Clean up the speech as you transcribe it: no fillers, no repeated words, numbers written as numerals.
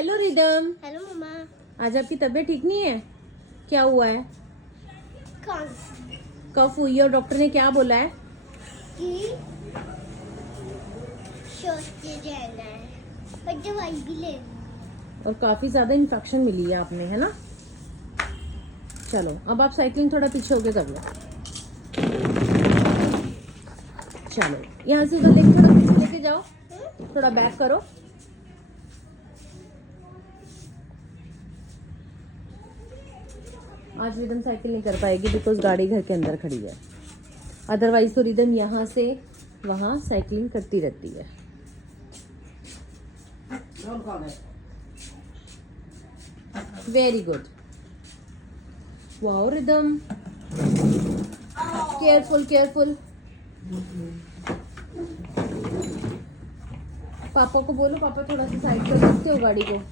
Hello rhythm. Hello मम्मा। आज आपकी तबीयत ठीक नहीं है, क्या हुआ है? कफ हुई है और डॉक्टर ने क्या बोला है? कि सोचते रहना है और दवाई भी लेनी। और काफी ज्यादा इन्फेक्शन मिली है आपने, है ना? चलो अब आप साइकिलिंग थोड़ा पीछे होके कर लो। चलो यहाँ से उधर लेके थोड़ा पीछे लेके जाओ, थोड़ा बैक करो। आज रिदम साइकिल नहीं कर पाएगी बिकॉज गाड़ी घर के अंदर खड़ी है। अदरवाइज तो रिदम यहाँ से वहाँ साइकिलिंग करती रहती है। Very good. Wow rhythm, careful careful. पापा को बोलो, पापा थोड़ा सा साइड कर सकते हो गाड़ी को।